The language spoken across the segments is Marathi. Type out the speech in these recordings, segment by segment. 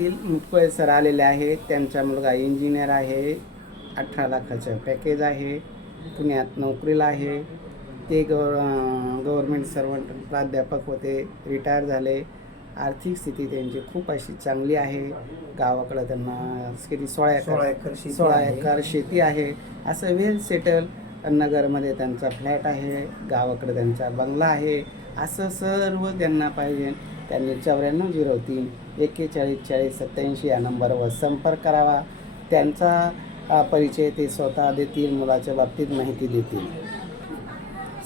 पाटील मुटकुळे सर आलेले आहेत. त्यांचा मुलगा इंजिनियर आहे. अठरा लाखाचं पॅकेज आहे. पुण्यात नोकरीला आहे. ते गवर गव्हर्मेंट सर्वंट प्राध्यापक होते. रिटायर झाले. आर्थिक स्थिती त्यांची खूप अशी चांगली आहे. गावाकडं त्यांना किती सोळा एकर सोळा. एकर शेती आहे. असं वेल सेटल नगरमध्ये त्यांचा फ्लॅट आहे. गावाकडे त्यांचा बंगला आहे. असं सर्व त्यांना पाहिजे. त्यांनी चौऱ्याण्णव झिरो तीन एक्केचाळीस चाळीस सत्याऐंशी या नंबरवर संपर्क करावा. त्यांचा परिचय ते स्वतः देतील मुलाच्या बाबतीत माहिती देतील.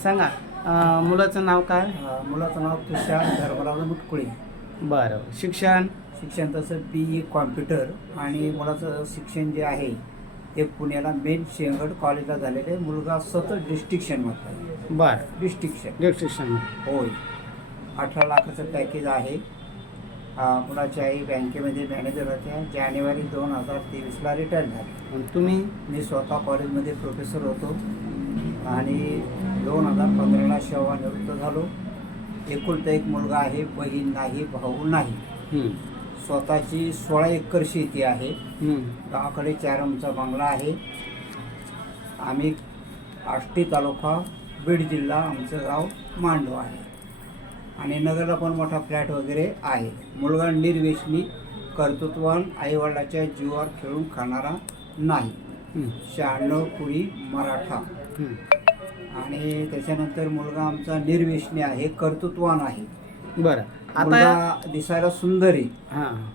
सांगा मुलाचं नाव काय? मुलाचं नाव तुषार धर्मराव मुटकुळे. बरं. शिक्षण? शिक्षण तसं बी ई कॉम्प्युटर आणि मुलाचं शिक्षण जे आहे ते पुण्याला मेन शेंगड कॉलेजला झालेलं आहे. मुलगा सतत डिस्टिक्शनमध्ये आहे. बरं. Distinction distinction. होय. अठरा लाखाचं पॅकेज आहे. आई बँकेमध्ये मॅनेजर होत्या. जानेवारी दोन हजार तेवीसला रिटायर झाले. तुम्ही? मी स्वतः कॉलेजमध्ये प्रोफेसर होतो. आणि दोन हजार पंधराला सेवानिवृत्त झालो. एकुलता एक मुलगा आहे बहीण नाही भाऊ नाही. हं, स्वतःची सोळा एकर शेती आहे. गावाकडे चार आमचा बंगला आहे. आम्ही आष्टी तालुका बीड जिल्हा आमचं गाव मांडव आहे. आणि नगरला पण मोठा फ्लॅट वगैरे आहे. मुलगा निर्वेशनी कर्तृत्वान आईवडिलाच्या जीवावर खेळून खाणारा नाही. शहाण्णव कुळी मराठा. आणि त्याच्यानंतर मुलगा आमचा निर्वेशनी आहे कर्तृत्वान आहे. बरं. आता दिसायला सुंदर आहे. हां.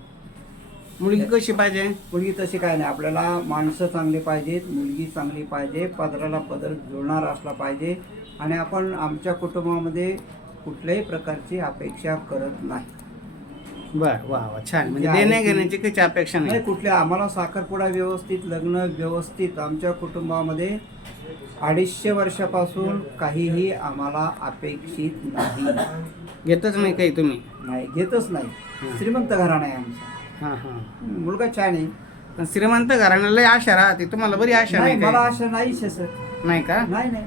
मुलगी कशी पाहिजे? मुलगी तशी काय नाही. आपल्याला माणसं चांगली पाहिजेत मुलगी चांगली पाहिजे पदराला पदर जुळणार असला पाहिजे. आणि आपण आमच्या कुटुंबामध्ये कुठल्याही प्रकारची अपेक्षा करत नाही. बर वा वा छान. म्हणजे देण्या की- घेण्याची काही अपेक्षा नाही. नाही कुठल्या आम्हाला साखरपुडा व्यवस्थित लग्न व्यवस्थित आमच्या कुटुंबामध्ये अडीचशे वर्षापासून काहीही आम्हाला अपेक्षित नाही. घेतच नाही काही तुम्ही? नाही घेतच नाही. श्रीमंत घराणा आहे आमचा. हां हां. मुलगा छान आहे. पण श्रीमंत घराण्याला आशा राहते. तुम्हाला बरी आशा नाही नाही मला? आशा आहे सर. नाही का? नाही नाही.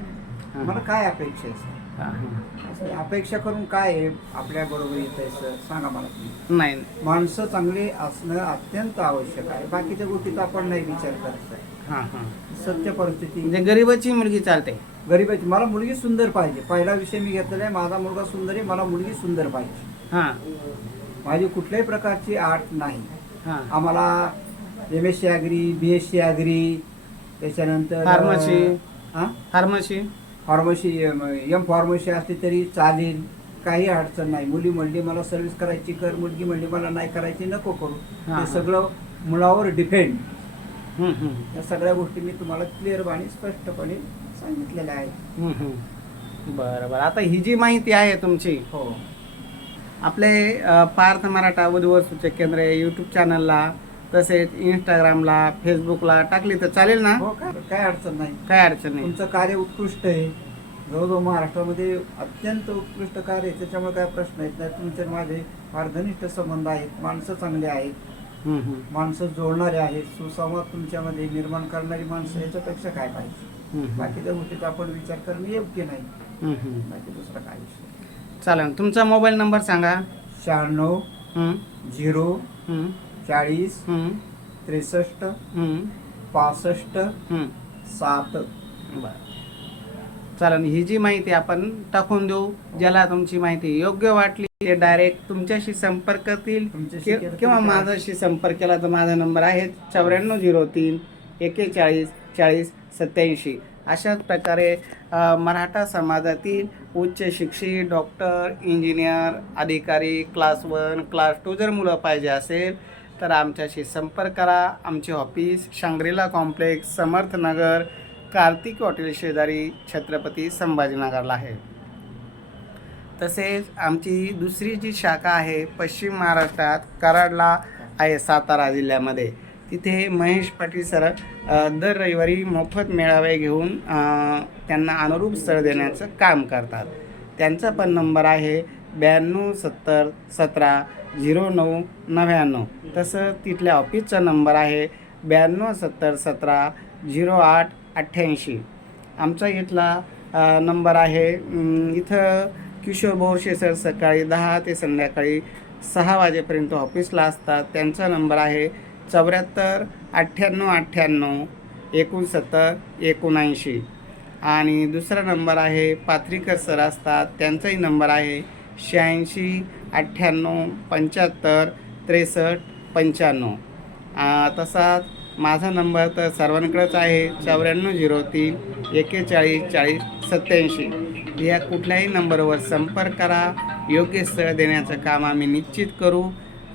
मला काय अपेक्षा आहे सर? अपेक्षा करून काय आहे? आपल्या बरोबर येत आहे सर. सांगा मला तुम्ही. नाही. माणसं चांगली असणं अत्यंत आवश्यक आहे. बाकीच्या गोष्टीचा आपण नाही विचार करत आहे हां हां. सत्य परिस्थिती. म्हणजे गरीबाची मुलगी चालते. गरीबाची. मला मुलगी सुंदर पाहिजे. पहिला विषय मी घेतलेला आहे. माझा मुलगा सुंदर आहे. मला मुलगी सुंदर पाहिजे. हां. माझी कुठल्याही प्रकारची आर्ट नाही. हां. आम्हाला M S C agri B S C agri त्याच्यानंतर Pharmacy. हां फार्मसी फार्मसी एम फार्मसी असली तरी चालेल. काही अडचण नाही. मुली म्हणली मला सर्व्हिस करायची कर. मुलगी म्हणली मला नाही करायची नको करू. हां. सगळं मुलावर डिपेंड. या सगळ्या गोष्टी मी तुम्हाला क्लिअर आणि स्पष्टपणे सांगितलेल्या आहेत. बरं बरं. आता ही जी माहिती आहे तुमची हो. आपले पार्थ मराठा वधूवर सूचक केंद्र आहे यूट्यूब चॅनलला तसेच इंस्टाग्रामला फेसबुकला टाकली तर चालेल ना? हो काय काय अडचण नाही. काय अडचण नाही. तुमचं कार्य उत्कृष्ट आहे. जवळजवळ महाराष्ट्रामध्ये अत्यंत उत्कृष्ट कार्य आहे. त्याच्यामुळे काय प्रश्न येत नाही. तुमचे माझे फार घनिष्ठ संबंध आहेत. माणसं चांगली आहेत. माणसं जोडणारे आहेत. सुसंवाद तुमच्यामध्ये निर्माण करणारी माणसं याच्यापेक्षा काय पाहिजे. बाकीच्या गोष्टीचा आपण विचार करणं योग्य नाही. बाकी दुसरा काय विषय? चालेल. तुमचा मोबाईल नंबर सांगा. शहाण्णव झिरो चाळीस हं, त्रेसष्ट हं, पासष्ट हं. सात. बरं. चालेल ही जी माहिती आपण टाकून देऊ ज्याला तुमची माहिती योग्य वाटली ते डायरेक्ट तुमच्याशी संपर्क करतील तरी किंवा? माझ्याशी संपर्क केला तर माझा नंबर आहे चौऱ्याण्णव झिरो तीन एक्केचाळीस चाळीस सत्याऐंशी अशाच प्रकारे मराठा समाजातील उच्च शिक्षित डॉक्टर इंजिनियर अधिकारी क्लास वन क्लास टू जर मुलं पाहिजे असेल तर आमच्याशी संपर्क करा. आमचे office Shangrila complex Samarthnagar Kartik hotel शेजारी छत्रपती संभाजीनगरला आहे. तसेच आमची दुसरी जी शाखा आहे पश्चिम महाराष्ट्रात कराडला आहे सातारा जिल्ह्यामध्ये. तिथे महेश पाटील सर दर रविवारी मोफत मेळावे घेऊन त्यांना अनुरूप स्थळ देण्याचं काम करतात. त्यांचा पण नंबर आहे ब्याण्णव सत्तर सतरा झिरो नऊ नव्याण्णव. तसं तिथल्या ऑफिसचा नंबर आहे ब्याण्णव सत्तर सतरा झिरो आठ अठ्ठ्याऐंशी. आमचा इथला नंबर आहे इथं किशोर बोरशे सर सकाळी दहा ते संध्याकाळी सहा वाजेपर्यंत ऑफिसला असतात. त्यांचा नंबर आहे चौऱ्याहत्तर अठ्ठ्याण्णव अठ्ठ्याण्णव एकोणसत्तर एकोणऐंशी. आणि दुसरा नंबर आहे पात्रीकर सर असतात. त्यांचाही नंबर आहे शहाऐंशी अठ्ठ्याण्णव पंच्याहत्तर त्रेसष्ट पंच्याण्णव. तसाच माझा नंबर तर सर्वांकडेच आहे चौऱ्याण्णव झिरो तीन एक्केचाळीस चाळीस सत्याऐंशी या कुठल्याही नंबरवर संपर्क करा. योग्य स्थळ देण्याचं काम आम्ही निश्चित करू.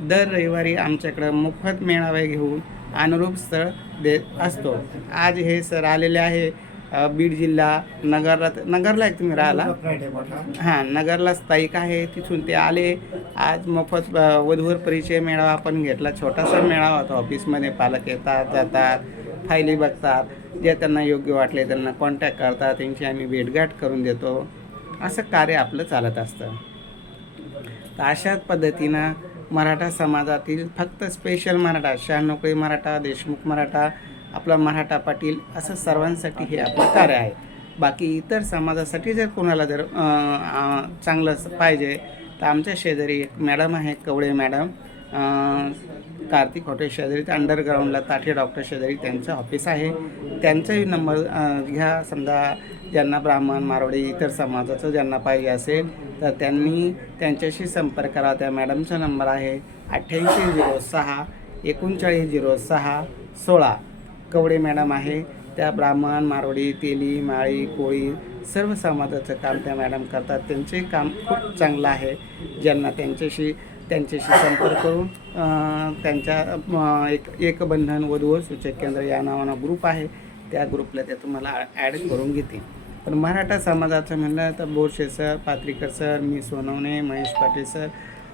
दर रविवारी आमच्याकडं मोफत मेळावे घेऊन अनुरूप स्थळ देत असतो. आज हे सर आलेले आहे. बीड जिल्हा नगरला नगरला एक तुम्ही राहिला. हां नगरला स्थायिक आहे. तिथून ते आले. आज मोफत वधूवर परिचय मेळावा आपण घेतला. छोटासा मेळावा होता. ऑफिसमध्ये पालक येतात जातात फायली बघतात. जे त्यांना योग्य वाटले त्यांना कॉन्टॅक्ट करतात. त्यांची आम्ही भेटगाठ करून देतो. असं कार्य आपलं चालत असतं. तर अशाच पद्धतीनं मराठा समाजातील फक्त स्पेशल मराठा शहानोकळी मराठा देशमुख मराठा आपला मराठा पाटील असं सर्वांसाठी हे आपलं कार्य आहे. बाकी इतर समाजासाठी जर कोणाला जर चांगलं असं पाहिजे तर आमच्या शेजारी एक मॅडम आहे कवळे मॅडम. कार्तिक हॉटेल शेजारी ते अंडरग्राऊंडला ताठे डॉक्टर शेजारी त्यांचं ऑफिस आहे. त्यांचाही नंबर घ्या. समजा ज्यांना ब्राह्मण मारवाडी इतर समाजाचं ज्यांना पाहिजे असेल तर त्यांनी त्यांच्याशी संपर्क करा. त्या मॅडमचा नंबर आहे अठ्ठ्याऐंशी झिरो सहा एकोणचाळीस झिरो सहा सोळा. कवडे मॅडम आहे. त्या ब्राह्मण मारवाडी तेली माळी कोळी सर्व समाजाचं काम त्या मॅडम करतात. त्यांचे काम खूप चांगलं आहे. ज्यांना त्यांच्याशी त्यांच्याशी संपर्क करून त्यांच्या एक एक बंधन वधूवर सूचक केंद्र या नावानं ग्रुप आहे. त्या ग्रुपला त्या तुम्हाला ॲड करून घेतील. पण मराठा समाजाचं म्हणलं तर बोरशे सर पात्रीकर सर मी सोनवणे महेश पाटील सर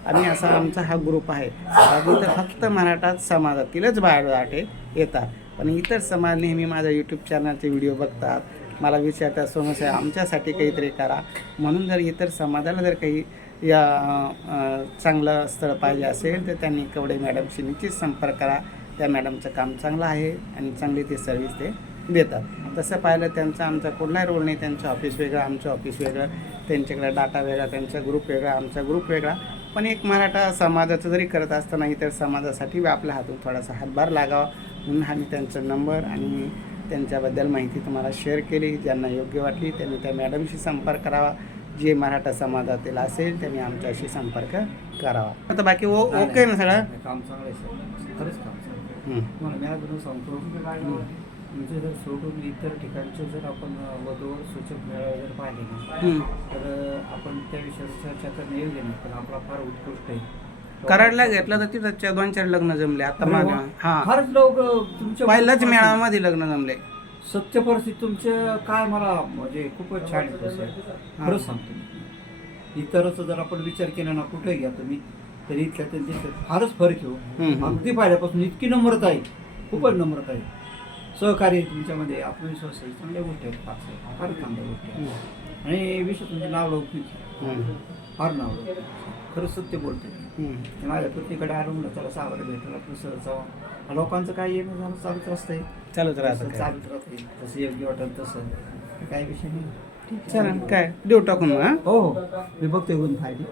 आणि असा आमचा हा ग्रुप आहे. आणि तर फक्त मराठा समाजातीलच बायोडाटे येतात. पण इतर समाज नेहमी माझ्या यूट्यूब चॅनलचे व्हिडिओ बघतात. मला विचारतात समस्या आमच्यासाठी काहीतरी करा. म्हणून जर इतर समाजाला जर काही या चांगलं स्थळ पाहिजे असेल तर त्यांनी कवडे मॅडमशी निश्चित संपर्क करा. त्या मॅडमचं काम चांगलं आहे आणि चांगली ती सर्व्हिस ते देतात. तसं पाहिलं त्यांचा आमचा कुठलाही रोल नाही. त्यांचं ऑफिस वेगळं आमचं ऑफिस वेगळं. त्यांच्याकडे डाटा वेगळा त्यांचा ग्रुप वेगळा आमचा ग्रुप वेगळा. पण एक मराठा समाजाचं जरी करत असताना इतर समाजासाठी आपल्या हातून थोडासा हातभार लागावा. म्हणून आम्ही त्यांचा नंबर आणि त्यांच्याबद्दल माहिती तुम्हाला शेअर केली ज्यांना योग्य वाटली त्यांनी त्या मॅडमशी संपर्क करावा. जे मराठा समाजातील असेल त्यांनी आमच्याशी संपर्क करावा. आता बाकी ओ ओके ना सगळं? काम चांगलं आहे सर. खरंच काम चांगलं आहे. हं. तुम्हाला मी अजून सांगतो म्हणजे जर सोडून इतर ठिकाणचे जर आपण वधूवर सूचक मेळावे जर पाहिले ना हं. तर आपण त्या विषयावर चर्चा करणं योग्य नाही पण आपला फार उत्कृष्ट आहे. कराडला घेतलं तर तिथं चा- दोन चार लग्न जमले आता मागे. हा. फारच लोक तुमच्या पहिल्याच मेळाव्यामध्ये लग्न जमले. सत्य परिस्थिती तुमचे काय मला म्हणजे खूपच छान आहे तसं. खरंच सांगतो मी. इतरच जर आपण विचार केला ना कुठे घ्या तुम्ही तरी इथल्या त्यांचे फारच फरक येऊ हम्म. अगदी पाहिल्यापासून इतकी नम्रता आहे. खूपच नम्रता आहे. सहकार्य आहे तुमच्यामध्ये आत्मविश्वास आहे. चांगल्या गोष्टी आहेत. फार फारच चांगल्या गोष्टी आहेत. आणि विषय तुमचे नाव लौकिक आहे. फार नाव खरंच सत्य बोलते हं. माझ्या पत्नीकडे म्हणलं त्याला सावरं आपलं सहज जावं लोकांचं काय येणं जाणं चालूच असतंय चालूच राहतं तसं काय. चालूच राहते जसं योग्य वाटेल तसं काही विषय नाही. चालेल काय देऊ टाकून हा? हो मी बघतोय गुण फायदे.